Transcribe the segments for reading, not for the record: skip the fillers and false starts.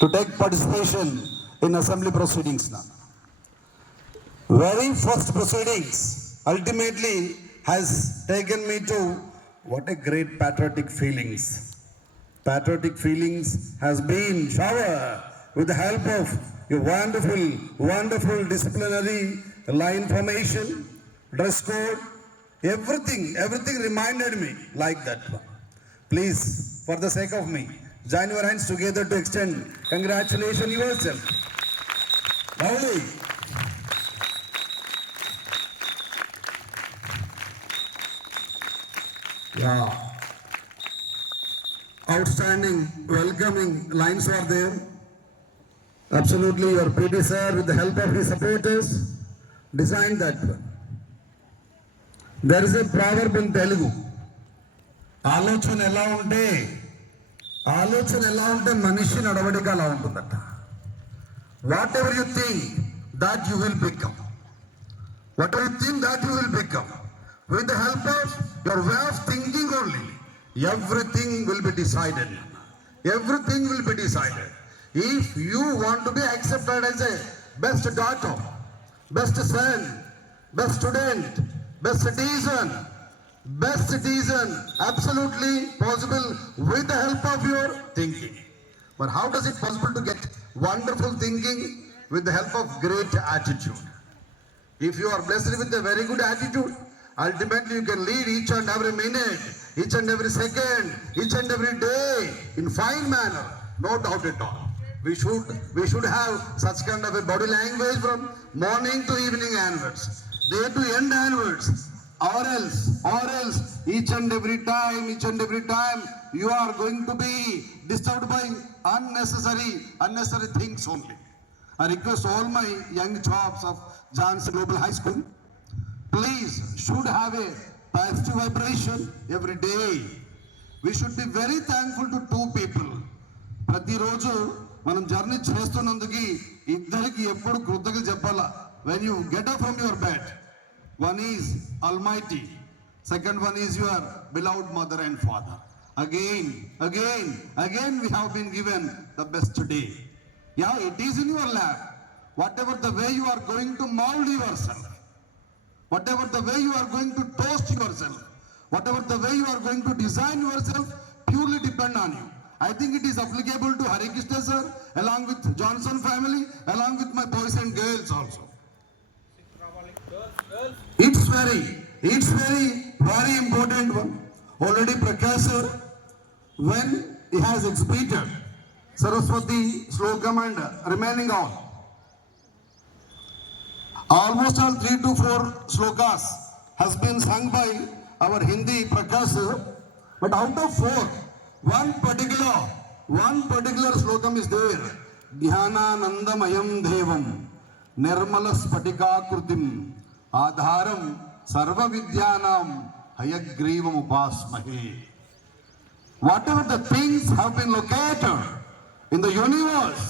to take participation in assembly proceedings now. Very first proceedings ultimately has taken me to what a great patriotic feelings. Patriotic feelings has been showered with the help of your wonderful disciplinary line formation, dress code, everything reminded me like that one. Please, for the sake of me, join your hands together to extend congratulations yourself. Lovely. Yeah. Outstanding, welcoming lines are there. Absolutely, your PT sir, with the help of his supporters, designed that one. There is a proverb in Telugu. ఆలోచన ఎలా ఉంటే మనిషి నడవడిక అలా ఉంటుందట. What ever you think that you will become. What ever you think that you will become. With the help of your way of thinking only, everything will be decided. Everything will be decided. If you want to be accepted as a best daughter, best son, best student, best citizen, absolutely possible with the help of your thinking. But how does it possible to get wonderful thinking? With the help of great attitude. If you are blessed with a very good attitude, ultimately you can lead each and every minute, each and every second, each and every day in fine manner. No doubt at all. We should have such kind of a body language from morning to evening onwards, day to end onwards, or else each and every time you are going to be disturbed by unnecessary things only. I request all my young chops of Johnson Global High School, please should have a positive vibration every day. We should be very thankful to two people. ప్రతిరోజు మనం జర్నీ చేస్తున్నందుకు ఇద్దరికి ఎప్పుడు కృతజ్ఞతలు చెప్పాలా. when you get up from your bed, one is Almighty, second one is your beloved mother and father. Again we have been given the best day. Yeah, it is in your lap. Whatever the way you are going to mold yourself, whatever the way you are going to toast yourself, whatever the way you are going to design yourself, purely depend on you. I think it is applicable to Hare Krishna sir, along with Johnson family, along with my boys and girls also. It's very important one. Already Prakash sir, when he has executed Saraswati Slokam and remaining all, almost all 3 to 4 slokas has been sung by our Hindi Prakash sir, but out of 4, one particular slokam is there. Dhyananandamayam devam nirmala spatikakrutim adharam sarva vidyanam hayagrivam upasmahe. Whatever the things have been located in the universe,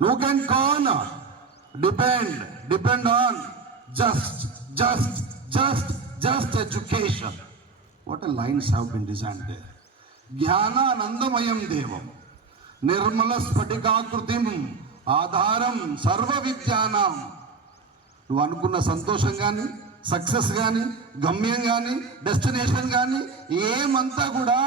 no can corner, depend on just education. What a lines have been designed there. Jnananandamayam devam nirmala spatikakrutim adharam sarva vidyanam. నువ్వు అనుకున్న సంతోషం కానీ, సక్సెస్ కానీ, గమ్యం కానీ, డెస్టినేషన్ కానీ ఏమంతా కూడా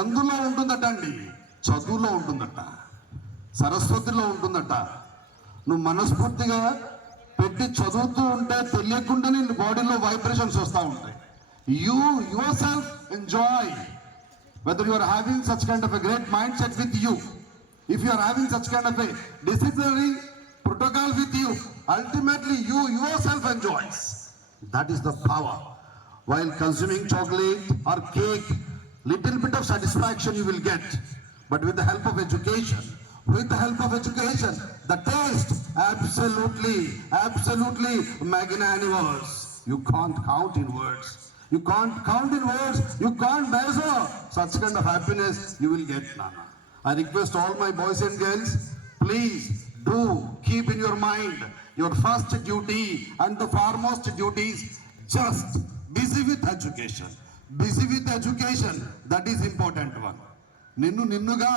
ఎందులో ఉంటుందట అండి? చదువులో ఉంటుందట, సరస్వతిలో ఉంటుందట. నువ్వు మనస్ఫూర్తిగా పెట్టి చదువుతూ ఉంటే తెలియకుండా నీ బాడీలో వైబ్రేషన్స్ వస్తూ ఉంటాయి. You yourself enjoy. Whether you are having such kind of a great mindset with you, if you are having such kind of a disciplinary protocol with you, ultimately you yourself enjoys. That is the power. While consuming chocolate or cake, little bit of satisfaction you will get. But with the help of education, the taste absolutely magnanimous. You can't count in words. You can't measure such kind of happiness you will get, Nana. I request all my boys and girls, please do keep in your mind your first duty and the foremost duties. Just busy with education. That is important one. నిన్నుగా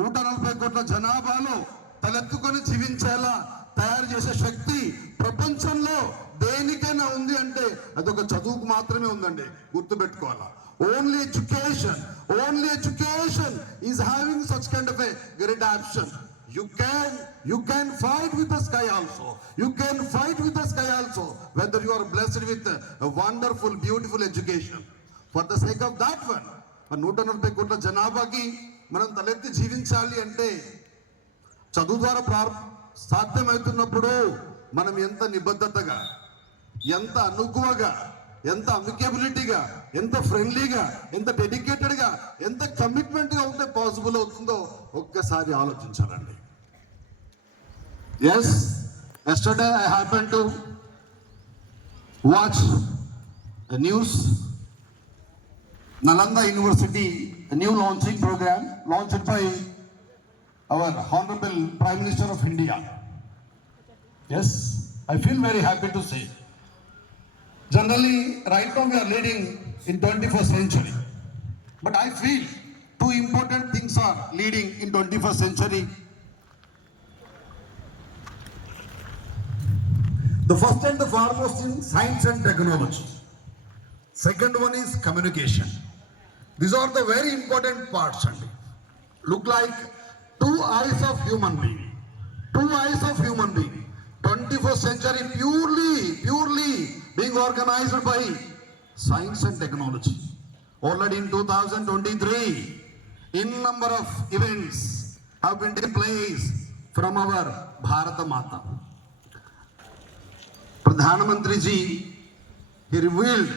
140 కోట్ల జనాభాలో తలెత్తుకొని జీవించేలా తయారు చేసే శక్తి ప్రపంచంలో దేనికైనా ఉంది అంటే అదొక చదువుకు మాత్రమే ఉందండి, గుర్తుపెట్టుకోవాలా. Only education is having such kind of a great option. You can fight with the sky also. You can fight with the sky also, whether you are blessed with a wonderful, beautiful education. For the sake of that one, 140 కోట్ల జనాభాకి మనం తలెత్తి జీవించాలి అంటే చదువు ద్వారా సాధ్యమవుతున్నప్పుడు మనం ఎంత నిబద్ధతగా, ఎంత అనుకువగా, ఎంత అమికేబిలిటీగా, ఎంత ఫ్రెండ్లీగా, ఎంత డెడికేటెడ్గా, ఎంత కమిట్మెంట్గా ఉంటే పాసిబుల్ అవుతుందో ఒక్కసారి ఆలోచించాలండి. Yes, yesterday I happened to watch the news. Nalanda University, a new launching program launched by our Honorable Prime Minister of India. Yes, I feel very happy to say. Generally, right now we are leading in 21st century. But I feel two important things are leading in 21st century. The first and the foremost in science and technology. Second one is communication. These are the very important parts. Look like two eyes of human being. 21st century purely being organized by science and technology. Already in 2023, in number of events have been taking place from our Bharata Mata. Pradhan Mantri ji, he revealed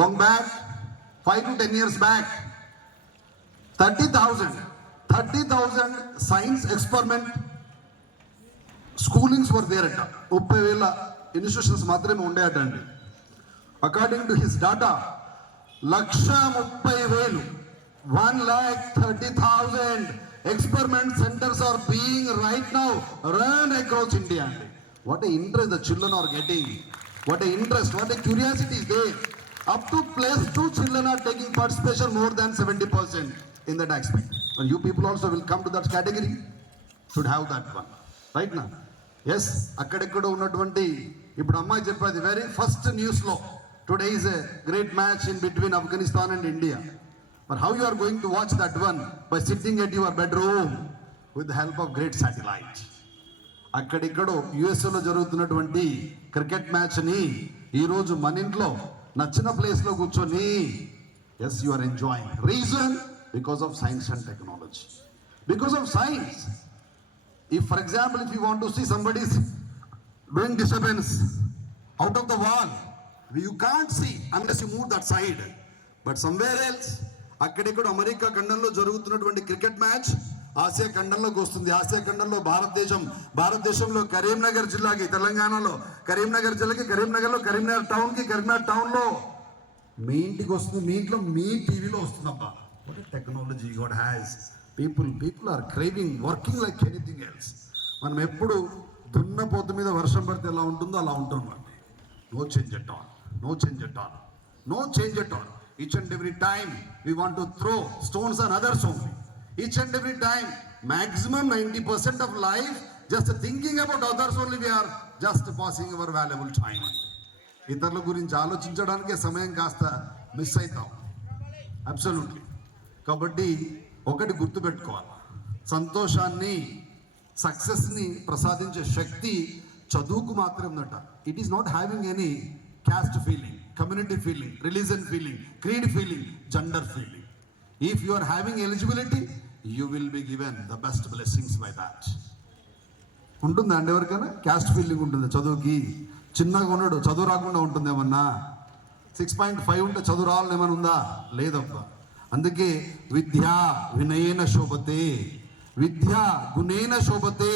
long back, 5 to 10 years back, 30,000 science experiment schoolings were there at 30,000 institutions మాత్రమే ఉండేటండి. According to his data, 1,30,000 1,30,000 experiment centers are being right now run across India. What a interest the children are getting. What a interest, what a curiosity is there. Up to +2 children are taking participation more than 70% in that aspect. And you people also will come to that category. Should have that one. Right now. Yes, అక్కడెక్కడ ఉన్నటువంటి ఇప్పుడు అమ్మాయి చెప్పేది very first న్యూస్లో today is a great match in between Afghanistan and India. But how you are going to watch that one by sitting at your bedroom with the help of great satellite. అక్కడిక్కడో యుఎస్ఏలో జరుగుతున్నటువంటి cricket మ్యాచ్ని ఈరోజు మన ఇంట్లో నచ్చిన ప్లేస్లో కూర్చొని as you are enjoying. Reason because of science and technology. Because of science. If for example, if you want to see somebody doing disturbance out of the wall, you can't see unless you move that side. But somewhere else, అక్కడెక్కడ అమెరికా ఖండంలో జరుగుతున్నటువంటి cricket match Asia ఖండంలోకి వస్తుంది. ఆసియా ఖండంలో భారతదేశంలో కరీంనగర్ జిల్లాకి, తెలంగాణలో కరీంనగర్ జిల్లాకి, కరీంనగర్లో కరీంనగర్ టౌన్కి, కరీంనగర్ టౌన్లో మీ ఇంటికి వస్తుంది, మీ ఇంట్లో మీ టీవీలో వస్తుందబ్బా. What a technology god has. People are craving working like anything else. మనం ఎప్పుడు దున్నపోతు మీద వర్షం పడితే ఎలా ఉంటుందో అలా ఉంటాం. No change at all, no change at all, no change at all. Each and every time we want to throw stones on others only. Each and every time, maximum 90% of life, just thinking about others only, we are just passing our valuable time. ఇతరుల గురించి ఆలోచించడానికే సమయం కాస్త మిస్ అవుతాం. అబ్సల్యూట్లీ. కాబట్టి ఒకటి గుర్తుపెట్టుకోవాలి, సంతోషాన్ని, సక్సెస్ని ప్రసాదించే శక్తి చదువుకు మాత్రం ఉందట. It is not having any caste feeling, community feeling, religion feeling, creed feeling, gender feeling. If you are having eligibility, you will be given the best blessings by that. ఉంటుందా అండి ఎవరికైనా క్యాస్ట్ ఫీలింగ్ ఉంటుంది చదువుకి? చిన్నగా ఉన్నాడు, చదువు రాకుండా ఉంటుంది ఏమన్నా? 6.5 ఉంటే చదువు రావాలని ఏమైనా ఉందా? లేదబ్బా. అందుకే విద్యా వినయేన శోభతే, విద్యా గుణేన శోభతే,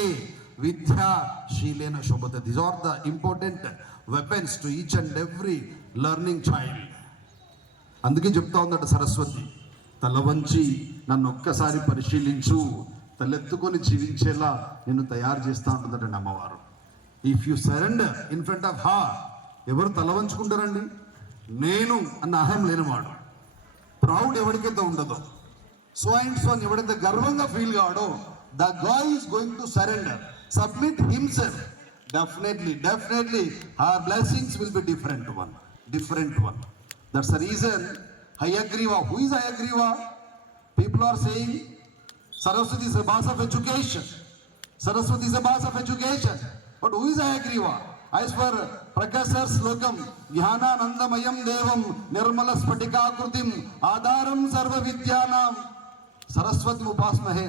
విద్యా శీలేన శోభతే. These are the important weapons to each and every learning child. అందుకే చెప్తా ఉందట సరస్వతి, తల వంచి నన్ను ఒక్కసారి పరిశీలించు, తలెత్తుకొని జీవించేలా నేను తయారు చేస్తా ఉంటుందటండి అమ్మవారు. If you surrender in front of her, ఎవరు తల వంచుకుంటారండి? నేను అన్న అహం లేనివాడు. ప్రౌడ్ ఎవరికైతే ఉండదో, సో అండ్ సో అని ఎవడైతే గర్వంగా ఫీల్ కావాడో, the god is going to surrender, submit himself. Definitely her blessings will be different one. That's the reason Hayagriva. Who is Hayagriva? People are saying Saraswati is a boss of education. But who is Hayagriva? As per Prakasar Slokam, Jnananandamayam Devam Nirmala Spatikakrutim Adaram Sarva Vidyanam Saraswati Upasmahe.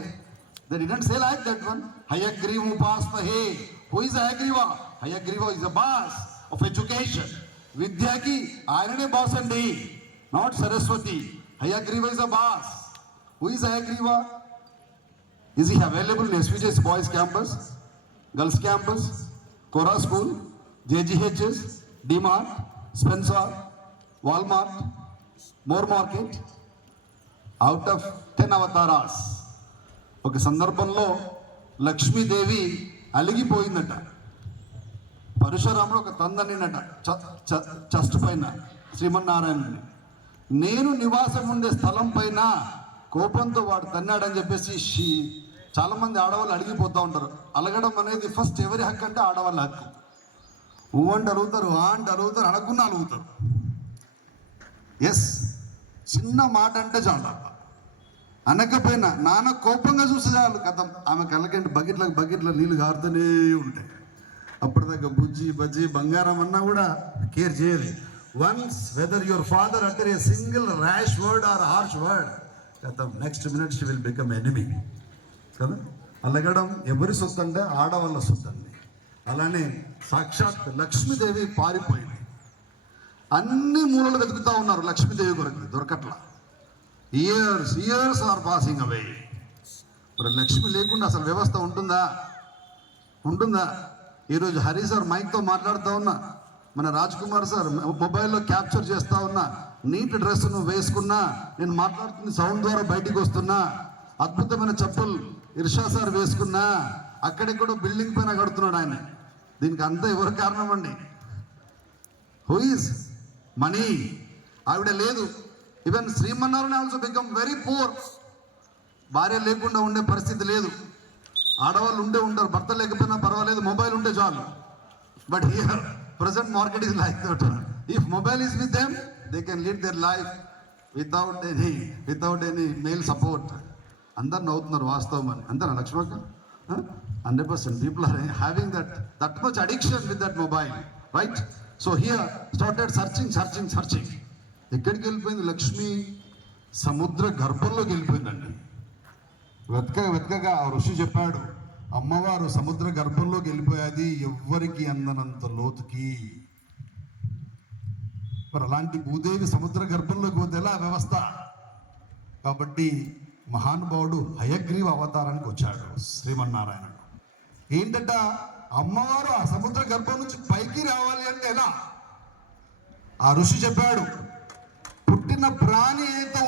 They didn't say like that one. Hayagriva Upasmahe. Who is Hayagriva? Hayagriva is a boss of education. Vidyaki ayane boss andi, not Saraswati. Hayagriva is a boss. Who is Hayagriva? Is he available in SVJ's boys campus, girls campus, Kora school, JGHS, DMart, Spencer, Walmart, More Market? Out of 10 avatars. ఒక సందర్భంలో లక్ష్మీదేవి అలిగిపోయిందట. పరశురాముడు ఒక తందనినట చెస్ట్ పైన శ్రీమన్నారాయణుని. నేను నివాసం ఉండే స్థలం పైన కోపంతో వాడు తన్నాడని చెప్పేసి చాలా మంది ఆడవాళ్ళు అడిగిపోతూ ఉంటారు. అలగడం అనేది ఫస్ట్ ఎవరి హక్కు అంటే ఆడవాళ్ళ హక్కు. ఊ అంటే అలుగుతారు, ఆ అంటే అలుగుతారు, అనకుండా అలుగుతారు. ఎస్, చిన్న మాట అంటే చాలు. అనకపోయినా నాన్న కోపంగా చూసి చాలు కథం, ఆమె కళ్ళకంటే బకెట్ల నీళ్ళు గారుతూనే ఉంటాయి. అప్పటిదాకా బజ్జీ బంగారం అన్నా కూడా కేర్ చేయదు. Once whether your father utter a single rash word or harsh word, కథం next minute she will become enemy కదా. అలగడం ఎవరి సొత్తు అంటే ఆడవాళ్ళ సొత్తు అండి. అలానే సాక్షాత్ లక్ష్మీదేవి పారిపోయింది. అన్ని మూలలు వెతుకుతూ ఉన్నారు లక్ష్మీదేవి కొరకు, దొరకట్లా. Years are passing away. మరి లక్ష్మి లేకుండా అసలు వ్యవస్థ ఉంటుందా? ఈరోజు హరి సార్ మైక్తో మాట్లాడుతూ ఉన్నా, మన రాజ్ కుమార్ సార్ మొబైల్లో క్యాప్చర్ చేస్తూ ఉన్నా, నీట్ డ్రెస్ నువ్వు వేసుకున్నా, నేను మాట్లాడుతున్న సౌండ్ ద్వారా బయటికి వస్తున్నా, అద్భుతమైన చెప్పులు ఇర్షా సార్ వేసుకున్నా, అక్కడెక్కడో బిల్డింగ్ పైన కడుతున్నాడు ఆయన. దీనికి అంతా ఎవరు కారణం అండి? Who is money? ఆవిడ లేదు. ఈవెన్ Srimannarayana also become very poor. భార్య లేకుండా ఉండే పరిస్థితి లేదు. ఆడవాళ్ళు ఉంటారు, భర్త లేకపోయినా పర్వాలేదు, మొబైల్ ఉంటే చాలు. But here present market is like that. If mobile is with them, they can lead their life without any male support. అందరు నవ్వుతున్నారు వాస్తవం అని. అంతేనా లక్ష్మక్క? 100% people are having that much addiction with that mobile, right? So here started searching. ఎక్కడికి వెళ్ళిపోయింది లక్ష్మి? సముద్ర గర్భంలోకి వెళ్ళిపోయిందండి. వెతకగా ఆ ఋషి చెప్పాడు, అమ్మవారు సముద్ర గర్భంలోకి వెళ్ళిపోయేది ఎవ్వరికి అందనంత లోతుకి. మరి అలాంటి భూదేవి సముద్ర గర్భంలోకి పోతే ఎలా వ్యవస్థ? కాబట్టి మహానుభావుడు హయగ్రీవ అవతారానికి వచ్చాడు శ్రీమన్నారాయణుడు. ఏంటట, అమ్మవారు ఆ సముద్ర గర్భం నుంచి పైకి రావాలి అంటే ఎలా? ఆ ఋషి చెప్పాడు, పుట్టిన ప్రాణి ఏదో